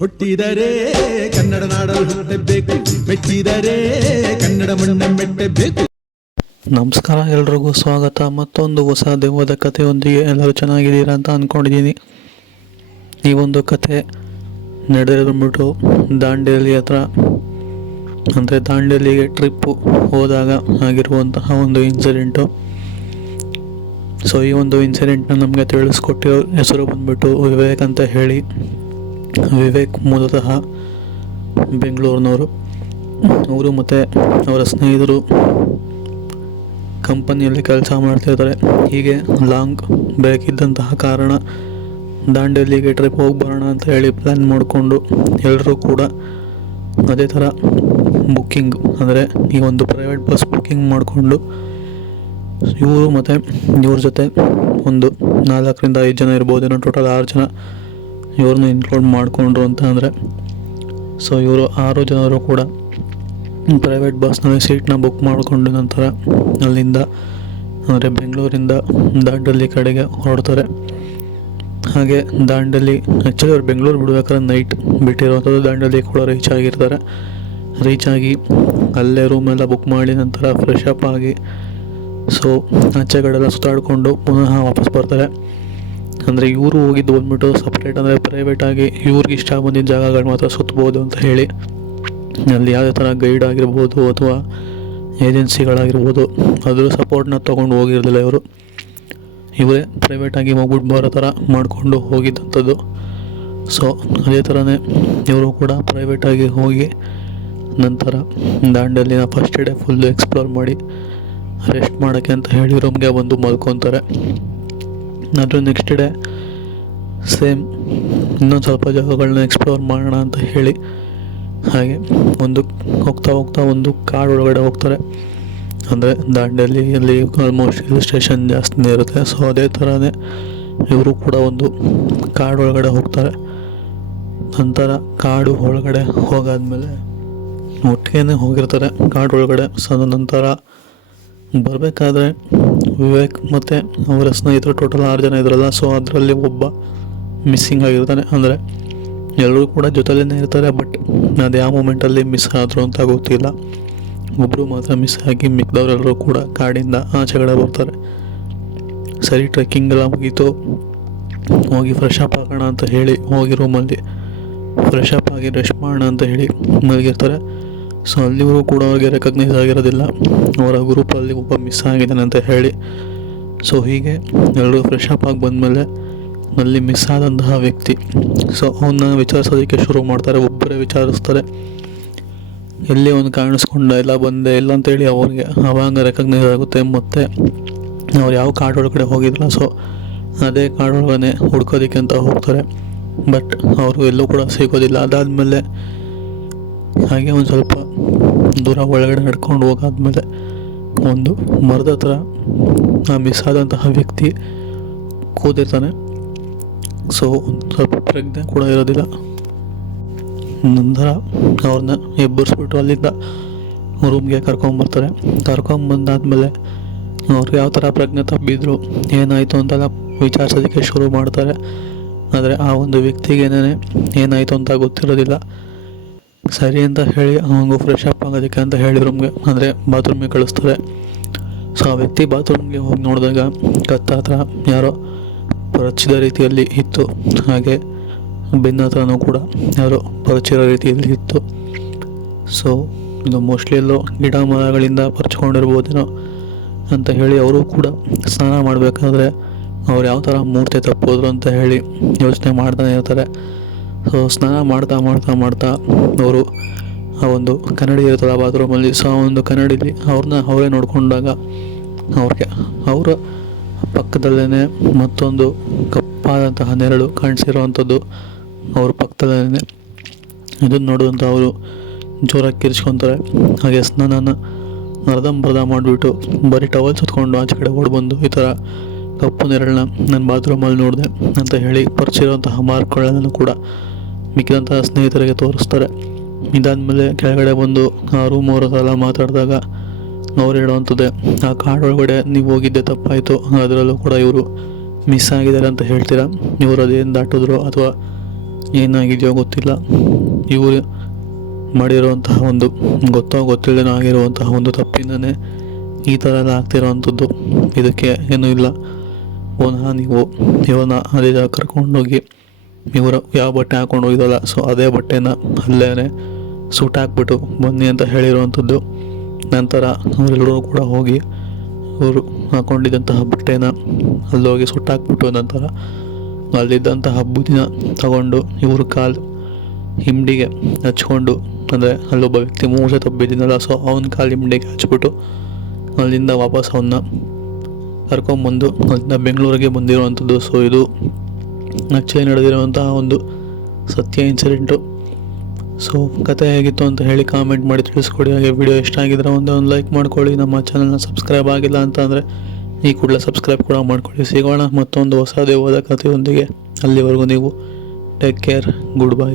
ಹುಟ್ಟಿದರೆ ಕನ್ನಡ ನಾಡಲು ಹುಟ್ಟಬೇಕು, ಮೆಟ್ಟಿದರೆ ಕನ್ನಡ ಮಣ್ಣ ಮೆಟ್ಟಬೇಕು. ನಮಸ್ಕಾರ, ಎಲ್ರಿಗೂ ಸ್ವಾಗತ. ಮತ್ತೊಂದು ಹೊಸ ದೆವ್ವದ ಕಥೆಯೊಂದಿಗೆ ಎಲ್ಲರೂ ಚೆನ್ನಾಗಿದ್ದೀರಾ ಅಂತ ಅಂದ್ಕೊಂಡಿದ್ದೀನಿ. ಈ ಒಂದು ಕಥೆ ನಡೆದಿರೋದ್ಬಿಟ್ಟು ದಾಂಡೇಲಿ ಹತ್ರ, ಅಂದರೆ ದಾಂಡೇಲಿಗೆ ಟ್ರಿಪ್ಪು ಹೋದಾಗ ಆಗಿರುವಂತಹ ಒಂದು ಇನ್ಸಿಡೆಂಟು. ಸೊ ಈ ಒಂದು ಇನ್ಸಿಡೆಂಟ್ನ ನಮಗೆ ತಿಳಿಸ್ಕೊಟ್ಟಿರೋ ಹೆಸರು ಬಂದ್ಬಿಟ್ಟು ವಿವೇಕ್ ಅಂತ ಹೇಳಿ. ವಿವೇಕ್ ಮೂಲತಃ ಬೆಂಗಳೂರಿನವರು. ಅವರು ಮತ್ತು ಅವರ ಸ್ನೇಹಿತರು ಕಂಪನಿಯಲ್ಲಿ ಕೆಲಸ ಮಾಡ್ತಿರ್ತಾರೆ. ಹೀಗೆ ಲಾಂಗ್ ಬ್ರೇಕ್ ಇದ್ದಂತಹ ಕಾರಣ ದಾಂಡೇಲಿಗೆ ಟ್ರಿಪ್ ಹೋಗಿ ಬರೋಣ ಅಂತ ಹೇಳಿ ಪ್ಲ್ಯಾನ್ ಮಾಡಿಕೊಂಡು ಎಲ್ಲರೂ ಕೂಡ ಅದೇ ಥರ ಬುಕ್ಕಿಂಗ್, ಅಂದರೆ ಈ ಒಂದು ಪ್ರೈವೇಟ್ ಬಸ್ ಬುಕ್ಕಿಂಗ್ ಮಾಡಿಕೊಂಡು ಇವರು ಮತ್ತು ಇವ್ರ ಜೊತೆ ಒಂದು 4ರಿಂದ 5 ಜನ ಇರ್ಬೋದೇನೋ, ಟೋಟಲ್ 6 ಜನ ಇವ್ರನ್ನ ಇನ್ಕ್ಲೂಡ್ ಮಾಡಿಕೊಂಡ್ರು ಅಂತ ಅಂದರೆ. ಸೊ ಇವರು 6 ಜನರು ಕೂಡ ಪ್ರೈವೇಟ್ ಬಸ್ನಲ್ಲಿ ಸೀಟ್ನ ಬುಕ್ ಮಾಡಿಕೊಂಡು ನಂತರ ಅಲ್ಲಿಂದ, ಅಂದರೆ ಬೆಂಗಳೂರಿಂದ ದಾಂಡೇಲಿ ಕಡೆಗೆ ಹೊರಡ್ತಾರೆ. ಹಾಗೆ ದಾಂಡೇಲಿ, ಆ್ಯಕ್ಚುಲಿ ಅವ್ರು ಬೆಂಗಳೂರು ಬಿಡ್ಬೇಕಾದ್ರೆ ನೈಟ್ ಬಿಟ್ಟಿರೋವಂಥದ್ದು, ದಾಂಡೇಲಿ ಕೂಡ ರೀಚ್ ಆಗಿರ್ತಾರೆ. ರೀಚ್ ಆಗಿ ಅಲ್ಲೇ ರೂಮೆಲ್ಲ ಬುಕ್ ಮಾಡಿ ನಂತರ ಫ್ರೆಶ್ ಅಪ್ ಆಗಿ ಸೊ ಆಚೆ ಕಡೆಲ್ಲ ಸುತ್ತಾಡಿಕೊಂಡು ಪುನಃ ವಾಪಸ್ ಬರ್ತಾರೆ. ಅಂದರೆ ಇವರು ಹೋಗಿದ್ದು ಬಂದ್ಬಿಟ್ಟು ಸಪ್ರೇಟ್, ಅಂದರೆ ಪ್ರೈವೇಟಾಗಿ ಇವ್ರಿಗೆ ಇಷ್ಟ ಬಂದಿದ್ದ ಜಾಗಗಳು ಮಾತ್ರ ಸುತ್ತಬೋದು ಅಂತ ಹೇಳಿ. ಅಲ್ಲಿ ಯಾವುದೇ ಥರ ಗೈಡ್ ಆಗಿರ್ಬೋದು ಅಥವಾ ಏಜೆನ್ಸಿಗಳಾಗಿರ್ಬೋದು ಅದ್ರ ಸಪೋರ್ಟ್ನ ತೊಗೊಂಡು ಹೋಗಿರಲಿಲ್ಲ ಇವರು. ಇವರೇ ಪ್ರೈವೇಟಾಗಿ ಹೋಗ್ಬಿಟ್ಟು ಬರೋ ಥರ ಮಾಡಿಕೊಂಡು ಹೋಗಿದ್ದಂಥದ್ದು. ಸೊ ಅದೇ ಥರನೇ ಇವರು ಕೂಡ ಪ್ರೈವೇಟಾಗಿ ಹೋಗಿ ನಂತರ ದಾಂಡೇಲಿನ ಫಸ್ಟ್ ಡೇ ಫುಲ್ಲು ಎಕ್ಸ್ಪ್ಲೋರ್ ಮಾಡಿ ರೆಸ್ಟ್ ಮಾಡೋಕ್ಕೆ ಅಂತ ಹೇಳಿ ರೂಮ್ಗೆ ಬಂದು ಮಲ್ಕೊತಾರೆ. ಅದ್ರ ನೆಕ್ಸ್ಟ್ ಡೇ ಸೇಮ್ ಇನ್ನೊಂದು ಸ್ವಲ್ಪ ಜಾಗಗಳನ್ನ ಎಕ್ಸ್ಪ್ಲೋರ್ ಮಾಡೋಣ ಅಂತ ಹೇಳಿ ಹಾಗೆ ಹೋಗ್ತಾ ಒಂದು ಕಾಡು ಒಳಗಡೆ ಹೋಗ್ತಾರೆ. ಅಂದರೆ ದಾಂಡೇಲಿಯಲ್ಲಿ ಆಲ್ಮೋಸ್ಟ್ ಹಿಲ್ ಸ್ಟೇಷನ್ ಜಾಸ್ತಿನೇ ಇರುತ್ತೆ. ಸೊ ಅದೇ ಥರನೇ ಇವರು ಕೂಡ ಒಂದು ಕಾಡು ಒಳಗಡೆ ಹೋಗ್ತಾರೆ. ನಂತರ ಕಾಡು ಒಳಗಡೆ ಹೋಗಾದ್ಮೇಲೆ ಒಟ್ಟಿಗೆ ಹೋಗಿರ್ತಾರೆ ಕಾಡು ಒಳಗಡೆ. ಸೊ ನಂತರ ಬರಬೇಕಾದ್ರೆ ವಿವೇಕ್ ಮತ್ತು ಅವರ ಸ್ನೇಹಿತರು ಟೋಟಲ್ 6 ಜನ ಇದ್ರಲ್ಲ. ಸೊ ಅದರಲ್ಲಿ ಒಬ್ಬ ಮಿಸ್ಸಿಂಗ್ ಆಗಿರ್ತಾನೆ. ಅಂದರೆ ಎಲ್ಲರೂ ಕೂಡ ಜೊತೆಲೇ ಇರ್ತಾರೆ, ಬಟ್ ಅದು ಯಾವ ಮೂಮೆಂಟಲ್ಲಿ ಮಿಸ್ ಆದರು ಅಂತ ಗೊತ್ತಿಲ್ಲ. ಒಬ್ಬರು ಮಾತ್ರ ಮಿಸ್ ಆಗಿ ಮಿಕ್ದವರೆಲ್ಲರೂ ಕೂಡ ಕಾಡಿಂದ ಆಚೆಗಡೆ ಬರ್ತಾರೆ. ಸರಿ, ಟ್ರೆಕ್ಕಿಂಗ್ ಎಲ್ಲ ಮುಗೀತು, ಹೋಗಿ ಫ್ರೆಶ್ ಅಪ್ ಆಗೋಣ ಅಂತ ಹೇಳಿ ಹೋಗಿ ರೂಮಲ್ಲಿ ಫ್ರೆಶ್ ಅಪ್ ಆಗಿ ರೆಸ್ಟ್ ಮಾಡೋಣ ಅಂತ ಹೇಳಿ ಮಲಗಿರ್ತಾರೆ. ಸೊ ಅಲ್ಲಿವರು ಕೂಡ ಅವ್ರಿಗೆ ರೆಕಗ್ನೈಸ್ ಆಗಿರೋದಿಲ್ಲ, ಅವರ ಗ್ರೂಪಲ್ಲಿ ಒಬ್ಬ ಮಿಸ್ ಆಗಿದ್ದಾನೆ ಅಂತ ಹೇಳಿ. ಸೊ ಹೀಗೆ ಎಲ್ಲರೂ ಫ್ರೆಶ್ ಅಪ್ ಆಗಿ ಬಂದಮೇಲೆ ಅಲ್ಲಿ ಮಿಸ್ ಆದಂತಹ ವ್ಯಕ್ತಿ, ಸೊ ಅವನ್ನ ವಿಚಾರಿಸೋದಕ್ಕೆ ಶುರು ಮಾಡ್ತಾರೆ. ಒಬ್ಬರೇ ವಿಚಾರಿಸ್ತಾರೆ, ಎಲ್ಲಿ ಒಂದು ಕಾಣಿಸ್ಕೊಂಡ, ಎಲ್ಲ ಬಂದೆ ಇಲ್ಲ ಅಂತೇಳಿ ಅವ್ರಿಗೆ ಅವಾಗ ರೆಕಗ್ನೈಸ್ ಆಗುತ್ತೆ. ಮತ್ತು ಅವ್ರು ಯಾವ ಕಾಡೊಳಗಡೆ ಹೋಗಿದ್ರಲ್ಲ, ಸೊ ಅದೇ ಕಾಡೊಳಗನೆ ಹುಡ್ಕೋದಕ್ಕೆ ಅಂತ ಹೋಗ್ತಾರೆ. ಬಟ್ ಅವರು ಎಲ್ಲೂ ಕೂಡ ಸಿಗೋದಿಲ್ಲ. ಅದಾದಮೇಲೆ ಹಾಗೆ ಒಂದು ಸ್ವಲ್ಪ ದೂರ ಒಳಗಡೆ ನಡ್ಕೊಂಡು ಹೋಗಾದ್ಮೇಲೆ ಒಂದು ಮರದ ಹತ್ರ ಆ ಮಿಸ್ ಆದಂತಹ ವ್ಯಕ್ತಿ ಕೂತಿರ್ತಾನೆ. ಸೊ ಒಂದು ಸ್ವಲ್ಪ ಪ್ರಜ್ಞೆ ಕೂಡ ಇರೋದಿಲ್ಲ. ನಂತರ ಅವ್ರನ್ನ ಎಬ್ಬರಿಸ್ಬಿಟ್ಟು ಅಲ್ಲಿಂದ ರೂಮ್ಗೆ ಕರ್ಕೊಂಬರ್ತಾರೆ. ಕರ್ಕೊಂಬಂದಾದ್ಮೇಲೆ ಅವ್ರಿಗೆ ಯಾವ ಥರ ಪ್ರಜ್ಞೆ ತಪ್ಪಿದ್ರು, ಏನಾಯಿತು ಅಂತೆಲ್ಲ ವಿಚಾರಿಸೋದಕ್ಕೆ ಶುರು ಮಾಡ್ತಾರೆ. ಆದರೆ ಆ ಒಂದು ವ್ಯಕ್ತಿಗೆ ಏನಾಯಿತು ಅಂತ ಗೊತ್ತಿರೋದಿಲ್ಲ. ಸರಿ ಅಂತ ಹೇಳಿ ಅವನಿಗೂ ಫ್ರೆಶ್ ಅಪ್ ಆಗೋದಕ್ಕೆ ಅಂತ ಹೇಳಿ ರೂಮ್ಗೆ, ಅಂದರೆ ಬಾತ್ರೂಮ್ಗೆ ಕಳಿಸ್ತಾರೆ. ಸೊ ಆ ವ್ಯಕ್ತಿ ಬಾತ್ರೂಮ್ಗೆ ಹೋಗಿ ನೋಡಿದಾಗ ಕತ್ತ ಹತ್ರ ಯಾರೋ ಪರಚಿದ ರೀತಿಯಲ್ಲಿ ಇತ್ತು. ಹಾಗೆ ಬೆನ್ನ ಹತ್ರನೂ ಕೂಡ ಯಾರೋ ಪರಚಿರೋ ರೀತಿಯಲ್ಲಿ ಇತ್ತು. ಸೊ ಇದು ಮೋಸ್ಟ್ಲಿ ಎಲ್ಲೋ ಗಿಡ ಮರಗಳಿಂದ ಪರ್ಚ್ಕೊಂಡಿರ್ಬೋದೇನೋ ಅಂತ ಹೇಳಿ ಅವರು ಕೂಡ ಸ್ನಾನ ಮಾಡಬೇಕಾದ್ರೆ ಅವ್ರು ಯಾವ ಥರ ಮೂರ್ತಿ ತಪ್ಪೋದ್ರು ಅಂತ ಹೇಳಿ ಯೋಚನೆ ಮಾಡ್ತಾನೆ ಇರ್ತಾರೆ. ಸೊ ಸ್ನಾನ ಮಾಡ್ತಾ ಅವರು ಆ ಒಂದು ಕನ್ನಡಿ ಇರ್ತಲ್ಲ ಬಾತ್ರೂಮಲ್ಲಿ. ಸೊ ಆ ಒಂದು ಕನ್ನಡಿಲಿ ಅವ್ರನ್ನ ಅವರೇ ನೋಡಿಕೊಂಡಾಗ ಅವ್ರಿಗೆ ಅವರ ಪಕ್ಕದಲ್ಲೇ ಮತ್ತೊಂದು ಕಪ್ಪಾದಂತಹ ನೆರಳು ಕಾಣಿಸಿರೋವಂಥದ್ದು ಅವ್ರ ಪಕ್ಕದಲ್ಲೇ. ಇದನ್ನು ನೋಡಿದಂಥ ಅವರು ಜೋರಾಗಿ ಕಿರ್ಚ್ಕೊತಾರೆ. ಹಾಗೆ ಸ್ನಾನನ ಅರ್ಧಂಬರ್ಧ ಮಾಡಿಬಿಟ್ಟು ಬರೀ ಟವಲ್ ಸುತ್ಕೊಂಡು ಆಚೆ ಕಡೆ ಓಡ್ಬಂದು ಈ ಥರ ಕಪ್ಪು ನೆರಳನ್ನ ನಾನು ಬಾತ್ರೂಮಲ್ಲಿ ನೋಡಿದೆ ಅಂತ ಹೇಳಿ ಪರಿಚಿರುವಂತಹ ಮಾರ್ಕ್ಗಳನ್ನು ಕೂಡ ಮಿಕ್ಕಿದಂತಹ ಸ್ನೇಹಿತರಿಗೆ ತೋರಿಸ್ತಾರೆ. ಇದಾದಮೇಲೆ ಕೆಳಗಡೆ ಬಂದು ಆ ರೂಮ್ ಅವರೆಲ್ಲ ಮಾತಾಡಿದಾಗ ಅವ್ರು ಹೇಳುವಂಥದ್ದೇ, ಆ ಕಾಡೊಳಗಡೆ ನೀವು ಹೋಗಿದ್ದೆ ತಪ್ಪಾಯಿತು, ಅದರಲ್ಲೂ ಕೂಡ ಇವರು ಮಿಸ್ ಆಗಿದ್ದಾರೆ ಅಂತ ಹೇಳ್ತೀರಾ. ಇವರು ಅದೇನು ದಾಟಿದ್ರು ಅಥವಾ ಏನಾಗಿದೆಯೋ ಗೊತ್ತಿಲ್ಲ. ಇವರು ಮಾಡಿರುವಂತಹ ಒಂದು ಗೊತ್ತಿಲ್ಲದೇನೋ ಆಗಿರುವಂತಹ ಒಂದು ತಪ್ಪಿಂದನೇ ಈ ಥರ ಎಲ್ಲ ಆಗ್ತಿರೋವಂಥದ್ದು. ಇದಕ್ಕೆ ಏನೂ ಇಲ್ಲ. ಪುನಃ ನೀವು ಇವನ್ನ ಅದೇ ಜಾಗ ಕರ್ಕೊಂಡೋಗಿ ಇವರು ಯಾವ ಬಟ್ಟೆ ಹಾಕ್ಕೊಂಡು ಹೋಗಿದ್ದಲ್ಲ, ಸೊ ಅದೇ ಬಟ್ಟೆನ ಅಲ್ಲೇ ಸುಟ್ಟಾಕ್ಬಿಟ್ಟು ಬನ್ನಿ ಅಂತ ಹೇಳಿರುವಂಥದ್ದು. ನಂತರ ಅವರೆಲ್ಲರೂ ಕೂಡ ಹೋಗಿ ಅವರು ಹಾಕ್ಕೊಂಡಿದ್ದಂತಹ ಬಟ್ಟೆನ ಅಲ್ಲೋಗಿ ಸುಟ್ಟಾಕ್ಬಿಟ್ಟು ನಂತರ ಅಲ್ಲಿದ್ದಂತಹ ಬೂದಿನ ತಗೊಂಡು ಇವರು ಕಾಲು ಹಿಂಡಿಗೆ ಹಚ್ಕೊಂಡು, ಅಂದರೆ ಅಲ್ಲೊಬ್ಬ ವ್ಯಕ್ತಿ ಮೂಸೆ ತಬ್ಬಿದ್ದೀನಲ್ಲ, ಸೊ ಅವನ ಕಾಲು ಹಿಂಡಿಗೆ ಹಚ್ಬಿಟ್ಟು ಅಲ್ಲಿಂದ ವಾಪಸ್ ಅವನ್ನ ಕರ್ಕೊಂಬಂದು ಅಲ್ಲಿಂದ ಬೆಂಗಳೂರಿಗೆ ಬಂದಿರುವಂಥದ್ದು. ಸೊ ಇದು ಆ್ಯಕ್ಚುಲಿ ನಡೆದಿರುವಂತಹ ಒಂದು ಸತ್ಯ ಇನ್ಸಿಡೆಂಟು. ಸೊ ಕತೆ ಹೇಗಿತ್ತು ಅಂತ ಹೇಳಿ ಕಾಮೆಂಟ್ ಮಾಡಿ ತಿಳಿಸ್ಕೊಡಿ. ಹಾಗೆ ವಿಡಿಯೋ ಇಷ್ಟ ಆಗಿದ್ರೆ ಒಂದು ಲೈಕ್ ಮಾಡ್ಕೊಳ್ಳಿ. ನಮ್ಮ ಚಾನಲ್ನ ಸಬ್ಸ್ಕ್ರೈಬ್ ಆಗಿಲ್ಲ ಅಂತ ಅಂದರೆ ಈ ಕೂಡಲೇ ಸಬ್ಸ್ಕ್ರೈಬ್ ಕೂಡ ಮಾಡ್ಕೊಳ್ಳಿ. ಸಿಗೋಣ ಮತ್ತೊಂದು ಹೊಸ ದೇವದ ಕಥೆಯೊಂದಿಗೆ. ಅಲ್ಲಿವರೆಗೂ ನೀವು ಟೇಕ್ ಕೇರ್, ಗುಡ್ ಬೈ.